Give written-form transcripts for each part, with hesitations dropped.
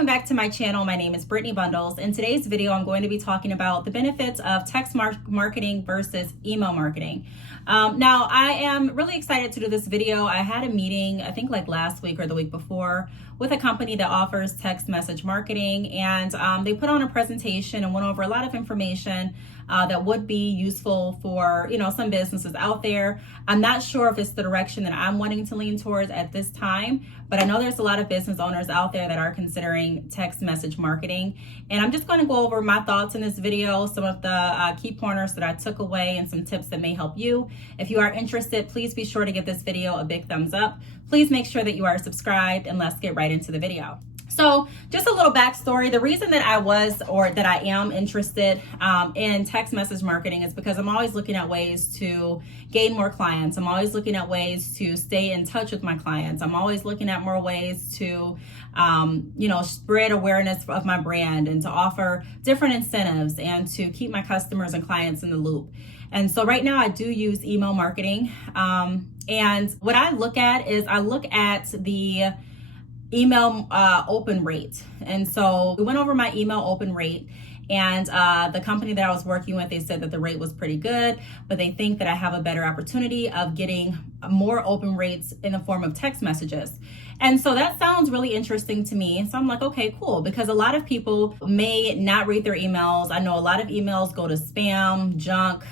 welcome back to my channel. My name is Brittney Bundles. In today's video, I'm going to be talking about the benefits of text marketing versus email marketing. Now, I am really excited to do this video. I had a meeting, I think like last week or the week before, with a company that offers text message marketing, and they put on a presentation and went over a lot of information that would be useful for some businesses out there. I'm not sure if it's the direction that I'm wanting to lean towards at this time, but I know there's a lot of business owners out there that are considering text message marketing, and I'm just going to go over my thoughts in this video, some of the key pointers that I took away, and some tips that may help you. If you are interested, please be sure to give this video a big thumbs up. Please make sure that you are subscribed, and let's get right into the video. So just a little backstory. The reason that I am interested in text message marketing is because I'm always looking at ways to gain more clients. I'm always looking at ways to stay in touch with my clients. I'm always looking at more ways to, spread awareness of my brand and to offer different incentives and to keep my customers and clients in the loop. And so right now I do use email marketing. And what I look at is the email open rate. And so we went over my email open rate, and the company that I was working with, they said that the rate was pretty good, but they think that I have a better opportunity of getting more open rates in the form of text messages. And so that sounds really interesting to me. So I'm like, okay, cool, because a lot of people may not read their emails. I know a lot of emails go to spam, junk,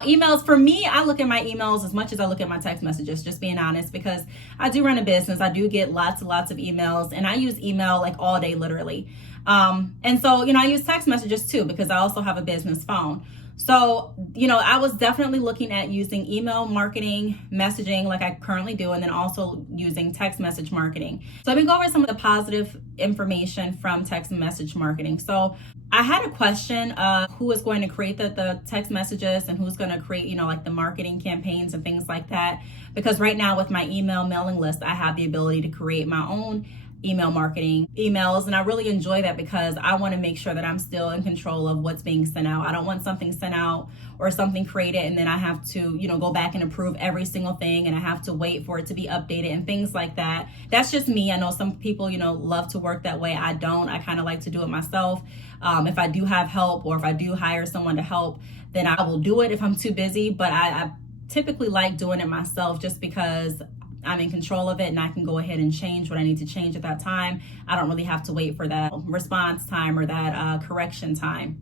emails. For me, I look at my emails as much as I look at my text messages, just being honest, because I do run a business. I do get lots and lots of emails, and I use email like all day, literally. And so, I use text messages too, because I also have a business phone. So, I was definitely looking at using email marketing messaging like I currently do, and then also using text message marketing. So let me go over some of the positive information from text message marketing. So I had a question of who is going to create the text messages and who's going to create, like the marketing campaigns and things like that. Because right now with my email mailing list, I have the ability to create my own email marketing emails, and I really enjoy that because I want to make sure that I'm still in control of what's being sent out. I don't want something sent out or something created and then I have to go back and approve every single thing, and I have to wait for it to be updated and things like that. That's just me. I know some people love to work that way. I don't. I kind of like to do it myself. If I do have help, or if I do hire someone to help, then I will do it if I'm too busy, but I typically like doing it myself just because I'm in control of it and I can go ahead and change what I need to change at that time. I don't really have to wait for that response time or that correction time.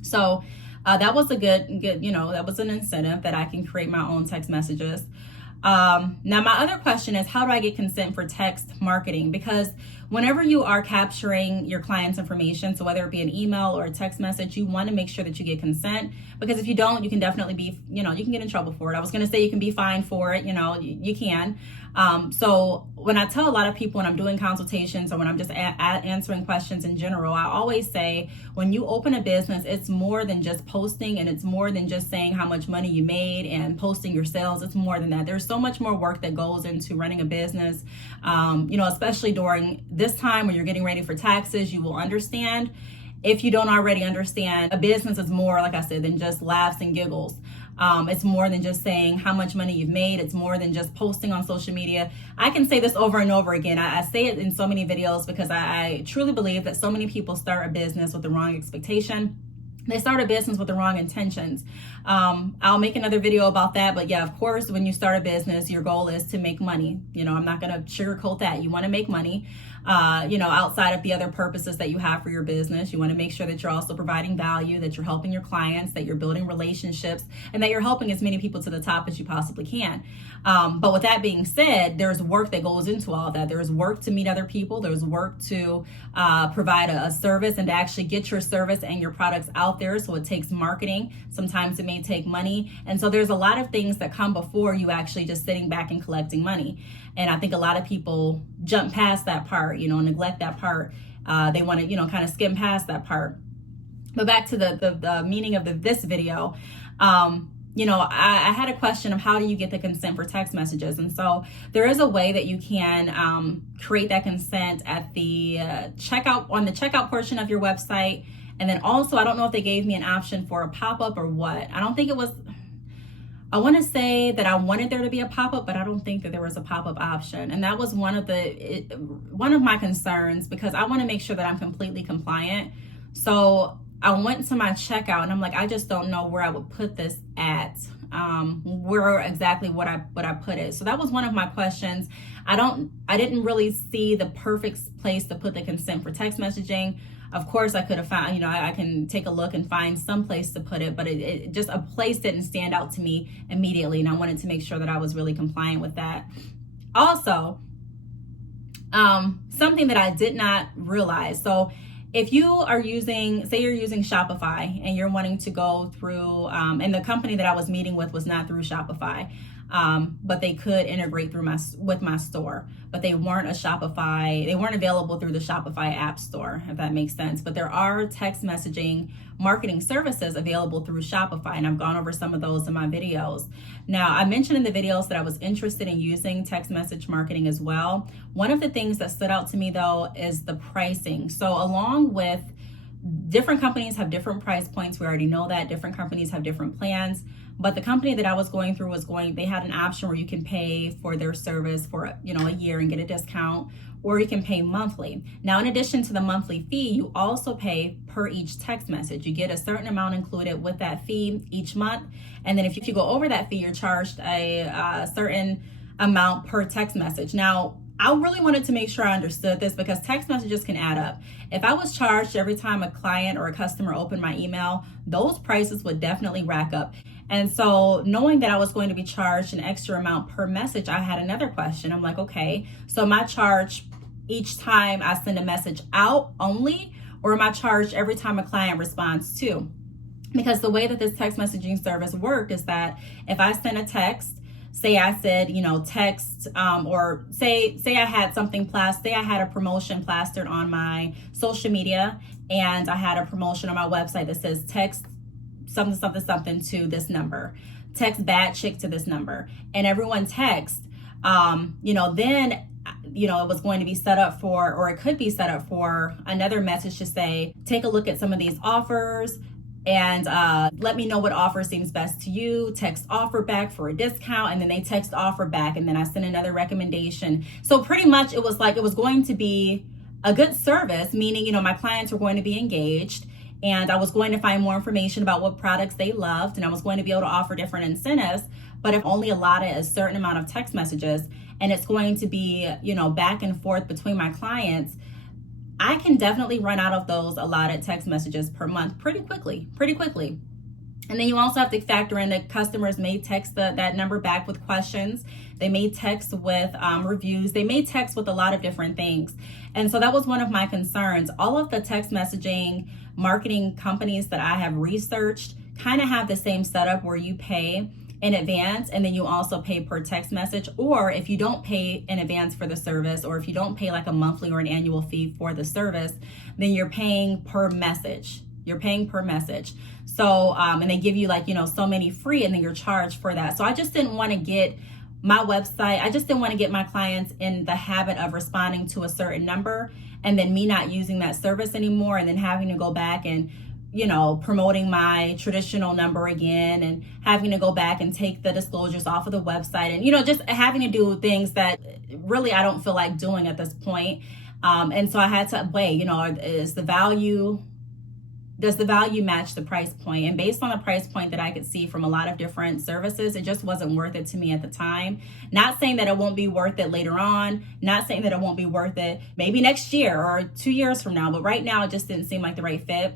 So that was a good, that was an incentive that I can create my own text messages. Now my other question is, how do I get consent for text marketing? Because whenever you are capturing your client's information, so whether it be an email or a text message, you want to make sure that you get consent, because if you don't, you can definitely be, you can get in trouble for it. I was going to say you can be fined for it, you can. So when I tell a lot of people when I'm doing consultations or when I'm just answering questions in general, I always say when you open a business, it's more than just posting, and it's more than just saying how much money you made and posting your sales. It's more than that. There's so much more work that goes into running a business, especially during this time when you're getting ready for taxes. You will understand. If you don't already understand, a business is more, like I said, than just laughs and giggles. It's more than just saying how much money you've made. It's more than just posting on social media. I can say this over and over again. I say it in so many videos because I truly believe that so many people start a business with the wrong expectation. They start a business with the wrong intentions. I'll make another video about that. But yeah, of course, when you start a business, your goal is to make money. I'm not going to sugarcoat that. You want to make money. Outside of the other purposes that you have for your business, you want to make sure that you're also providing value, that you're helping your clients, that you're building relationships, and that you're helping as many people to the top as you possibly can. But with that being said, there's work that goes into all of that. There's work to meet other people. There's work to provide a service and to actually get your service and your products out there. So it takes marketing. Sometimes it may take money. And so there's a lot of things that come before you actually just sitting back and collecting money. And I think a lot of people jump past that part, neglect that part. They want to, kind of skim past that part. But back to the meaning of this video, I had a question of how do you get the consent for text messages? And so there is a way that you can create that consent at the checkout portion of your website. And then also, I don't know if they gave me an option for a pop-up or what. I don't think it was. I want to say that I wanted there to be a pop-up, but I don't think that there was a pop-up option. And that was one of my concerns, because I want to make sure that I'm completely compliant. So I went to my checkout and I'm like, I just don't know where I would put this at, where exactly what I put it. So that was one of my questions. I didn't really see the perfect place to put the consent for text messaging. Of course, I could have found, I can take a look and find some place to put it, but it just, a place didn't stand out to me immediately. And I wanted to make sure that I was really compliant with that. Also, something that I did not realize. So if you are say you're using Shopify and you're wanting to go through, and the company that I was meeting with was not through Shopify, but they could integrate with my store, but they weren't available through the Shopify app store, if that makes sense. But there are text messaging marketing services available through Shopify, and I've gone over some of those in my videos. Now, I mentioned in the videos that I was interested in using text message marketing as well. One of the things that stood out to me though is the pricing. So along with different companies have different price points, we already know that different companies have different plans. But the company that I was going through they had an option where you can pay for their service for, a year and get a discount, or you can pay monthly. Now, in addition to the monthly fee, you also pay per each text message. You get a certain amount included with that fee each month. And then if you go over that fee, you're charged a certain amount per text message. Now, I really wanted to make sure I understood this, because text messages can add up. If I was charged every time a client or a customer opened my email, those prices would definitely rack up. And so knowing that I was going to be charged an extra amount per message, I had another question. I'm like, okay, so am I charged each time I send a message out only, or am I charged every time a client responds to? Because the way that this text messaging service worked is that if I send a text, say I said, text, or say I had say I had a promotion plastered on my social media, and I had a promotion on my website that says text something, something, something to this number, text bad chick to this number, and everyone text, then, it was going to be set up for, or it could be set up for another message to say, take a look at some of these offers, and let me know what offer seems best to you. Text offer back for a discount, and then they text offer back, and then I send another recommendation. So pretty much it was going to be a good service, meaning, my clients were going to be engaged, and I was going to find more information about what products they loved, and I was going to be able to offer different incentives. But if only allotted a certain amount of text messages, and it's going to be, back and forth between my clients, I can definitely run out of those allotted text messages per month pretty quickly. And then you also have to factor in that customers may text that number back with questions. They may text with reviews. They may text with a lot of different things. And so that was one of my concerns. All of the text messaging marketing companies that I have researched kind of have the same setup, where you pay in advance and then you also pay per text message. Or if you don't pay in advance for the service, or if you don't pay like a monthly or an annual fee for the service, then you're paying per message. So, and they give you so many free, and then you're charged for that. So I just didn't want to get my clients in the habit of responding to a certain number and then me not using that service anymore, and then having to go back and, promoting my traditional number again, and having to go back and take the disclosures off of the website, and, just having to do things that really I don't feel like doing at this point. And so I had to weigh, does the value match the price point? And based on the price point that I could see from a lot of different services, it just wasn't worth it to me at the time. Not saying that it won't be worth it later on, not saying that it won't be worth it maybe next year or 2 years from now, but right now it just didn't seem like the right fit.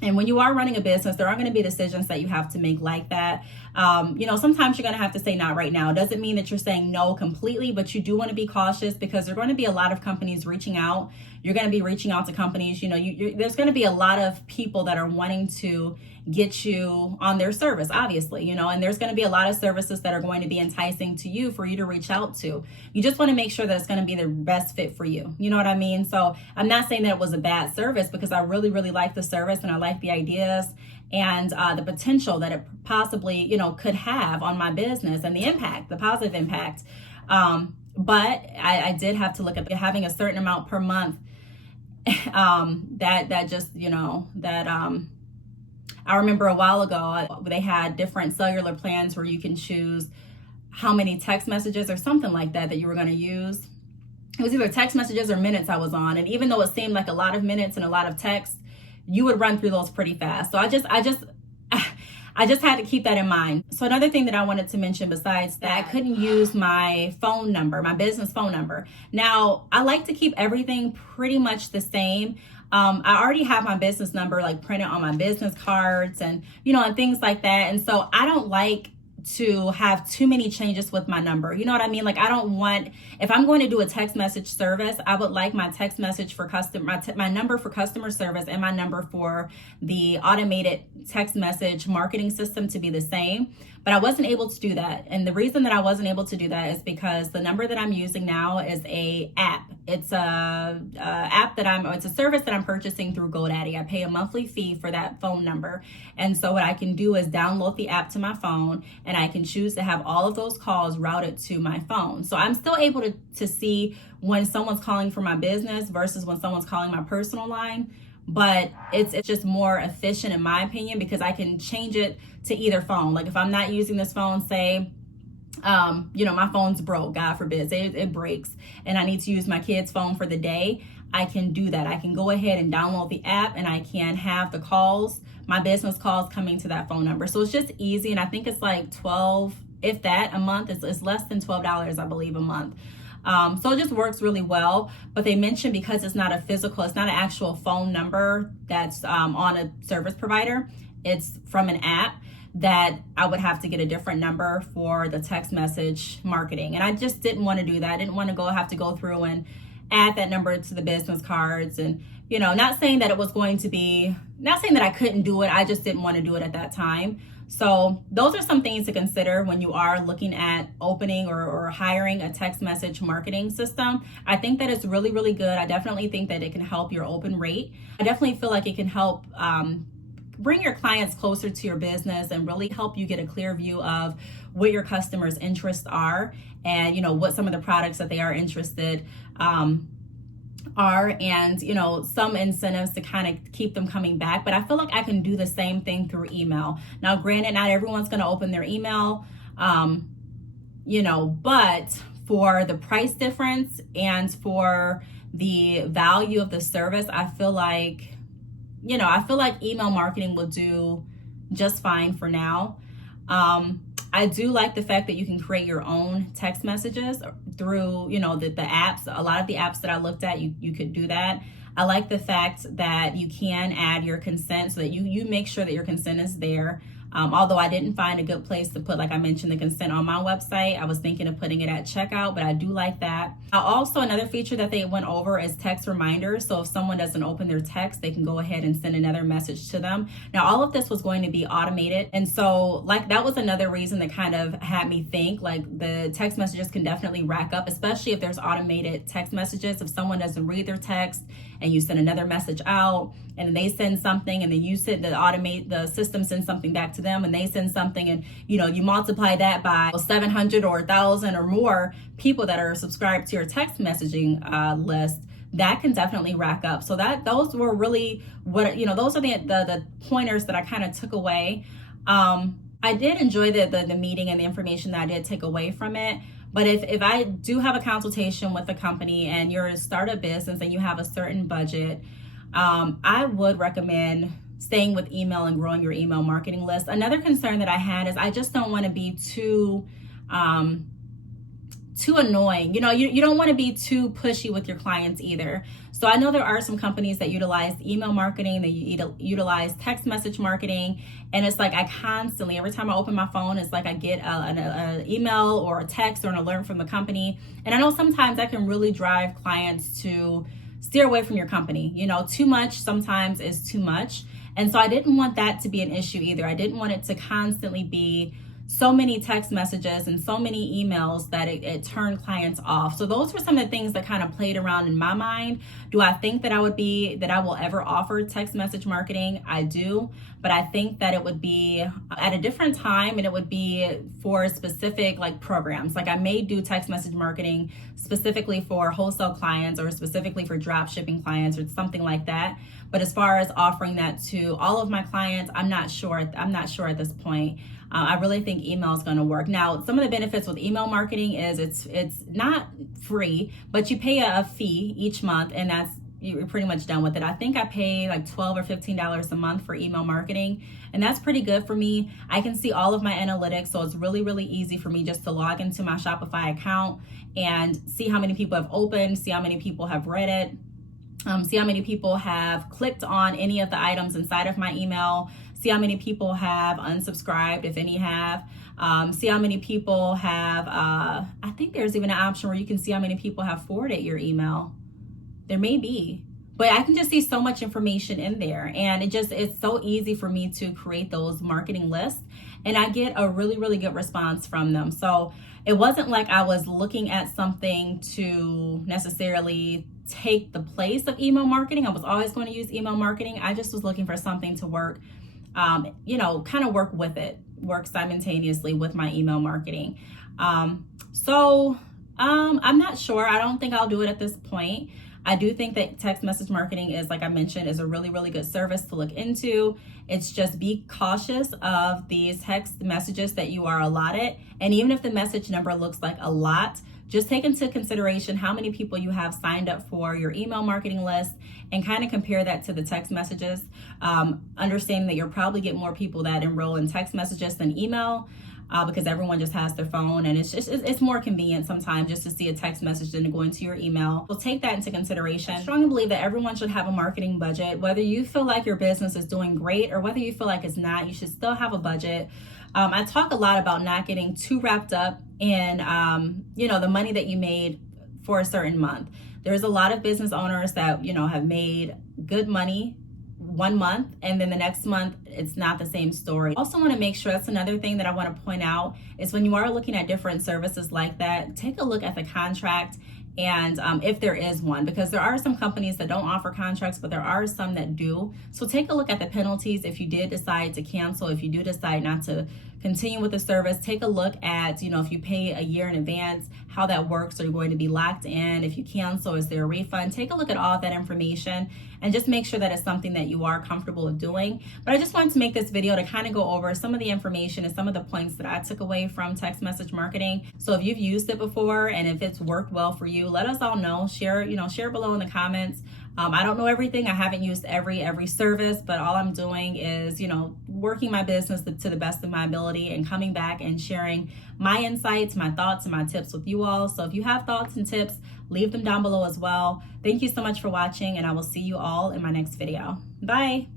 And when you are running a business, there are going to be decisions that you have to make like that. Sometimes you're going to have to say not right now. It doesn't mean that you're saying no completely, but you do want to be cautious, because there are going to be a lot of companies reaching out. You're going to be reaching out to companies. There's going to be a lot of people that are wanting to get you on their service, obviously, and there's going to be a lot of services that are going to be enticing to you for you to reach out to. You just want to make sure that it's going to be the best fit for you. You know what I mean? So I'm not saying that it was a bad service, because I really, really like the service, and I like the ideas and the potential that it possibly, could have on my business, and the positive impact. But I did have to look at having a certain amount per month. I remember a while ago, they had different cellular plans where you can choose how many text messages or something like that you were going to use. It was either text messages or minutes I was on. And even though it seemed like a lot of minutes and a lot of text, you would run through those pretty fast. So I just had to keep that in mind. So another thing that I wanted to mention besides that, I couldn't use my phone number, my business phone number. Now, I like to keep everything pretty much the same. I already have my business number like printed on my business cards and, and things like that. And so I don't like to have too many changes with my number. You know what I mean? Like, I don't want, if I'm going to do a text message service, I would like my text message for my number for customer service and my number for the automated text message marketing system to be the same. But I wasn't able to do that. And the reason that I wasn't able to do that is because the number that I'm using now is a app. It's it's a service that I'm purchasing through GoDaddy. I pay a monthly fee for that phone number. And so what I can do is download the app to my phone, and I can choose to have all of those calls routed to my phone. So I'm still able to see when someone's calling for my business versus when someone's calling my personal line. But it's just more efficient in my opinion because I can change it to either phone. Like if I'm not using this phone, say, my phone's broke, God forbid, it breaks, and I need to use my kid's phone for the day, I can do that. I can go ahead and download the app, and I can have the calls, my business calls, coming to that phone number. So it's just easy, and I think it's like $12, if that, a month. It's less than $12, I believe, a month. So it just works really well. But they mentioned because it's not it's not an actual phone number that's on a service provider, it's from an app, that I would have to get a different number for the text message marketing. And I just didn't want to do that. I didn't want to have to go through and add that number to the business cards. And, not saying that not saying that I couldn't do it. I just didn't want to do it at that time. So those are some things to consider when you are looking at opening or hiring a text message marketing system. I think that it's really, really good. I definitely think that it can help your open rate. I definitely feel like it can help bring your clients closer to your business and really help you get a clear view of what your customers' interests are and, what some of the products that they are interested are, and some incentives to kind of keep them coming back. But I feel like I can do the same thing through email. Now, granted, not everyone's going to open their email, but for the price difference and for the value of the service, I feel like email marketing will do just fine for now. I do like the fact that you can create your own text messages through, the apps. A lot of the apps that I looked at, you could do that. I like the fact that you can add your consent so that you make sure that your consent is there. Although I didn't find a good place to put, like I mentioned, the consent on my website. I was thinking of putting it at checkout, but I do like that. Also, another feature that they went over is text reminders. So if someone doesn't open their text, they can go ahead and send another message to them. Now, all of this was going to be automated. And so that was another reason that kind of had me think like the text messages can definitely rack up, especially if there's automated text messages. If someone doesn't read their text and you send another message out and they send something and then the system sends something back to them and they send something, and you multiply that by 700 or 1,000 or more people that are subscribed to your text messaging list, that can definitely rack up. So those were really those are the pointers that I kind of took away. I did enjoy the meeting and the information that I did take away from it. But if I do have a consultation with a company and you're a startup business and you have a certain budget, I would recommend staying with email and growing your email marketing list. Another concern that I had is I just don't want to be too annoying. You don't want to be too pushy with your clients either. So I know there are some companies that utilize email marketing, they utilize text message marketing, and it's like I constantly, every time I open my phone, it's like I get an email or a text or an alert from the company. And I know sometimes that can really drive clients to steer away from your company. Too much sometimes is too much. And so I didn't want that to be an issue either. I didn't want it to constantly be so many text messages and so many emails that it turned clients off. So those were some of the things that kind of played around in my mind. Do I think that I will ever offer text message marketing? I do, but I think that it would be at a different time, and it would be for specific like programs. Like I may do text message marketing specifically for wholesale clients or specifically for drop shipping clients or something like that. But as far as offering that to all of my clients, I'm not sure at this point. I really think email is going to work. Now, some of the benefits with email marketing is it's not free, but you pay a fee each month, and you're pretty much done with it. I think I pay like $12 or $15 a month for email marketing, and that's pretty good for me. I can see all of my analytics, so it's really, really easy for me just to log into my Shopify account and see how many people have opened, see how many people have read it, see how many people have clicked on any of the items inside of my email, see how many people have unsubscribed, if any have, see how many people have, I think there's even an option where you can see how many people have forwarded your email. There may be, but I can just see so much information in there, and it's so easy for me to create those marketing lists, and I get a really, really good response from them. So it wasn't like I was looking at something to necessarily take the place of email marketing. I was always going to use email marketing. I just was looking for something to work, kind of work with it, work simultaneously with my email marketing. I'm not sure. I don't think I'll do it at this point. I do think that text message marketing is, like I mentioned, is a really, really good service to look into. It's just be cautious of these text messages that you are allotted. And even if the message number looks like a lot, just take into consideration how many people you have signed up for your email marketing list and kind of compare that to the text messages. Understanding that you'll probably get more people that enroll in text messages than email. Because everyone just has their phone, and it's more convenient sometimes just to see a text message than to go into your email. So take that into consideration. I strongly believe that everyone should have a marketing budget. Whether you feel like your business is doing great or whether you feel like it's not, you should still have a budget. I talk a lot about not getting too wrapped up in the money that you made for a certain month. There's a lot of business owners that have made good money 1 month, and then the next month it's not the same story. Also want to make sure, that's another thing that I want to point out, is when you are looking at different services like that, take a look at the contract and if there is one, because there are some companies that don't offer contracts, but there are some that do. So take a look at the penalties if you did decide to cancel, if you do decide not to continue with the service. Take a look at, if you pay a year in advance, how that works. Are you going to be locked in? If you cancel, is there a refund? Take a look at all of that information and just make sure that it's something that you are comfortable with doing. But I just wanted to make this video to kind of go over some of the information and some of the points that I took away from text message marketing. So if you've used it before and if it's worked well for you, let us all know. Share below in the comments. I don't know everything. I haven't used every service, but all I'm doing is, working my business to the best of my ability and coming back and sharing my insights, my thoughts, and my tips with you all. So if you have thoughts and tips, leave them down below as well. Thank you so much for watching, and I will see you all in my next video. Bye.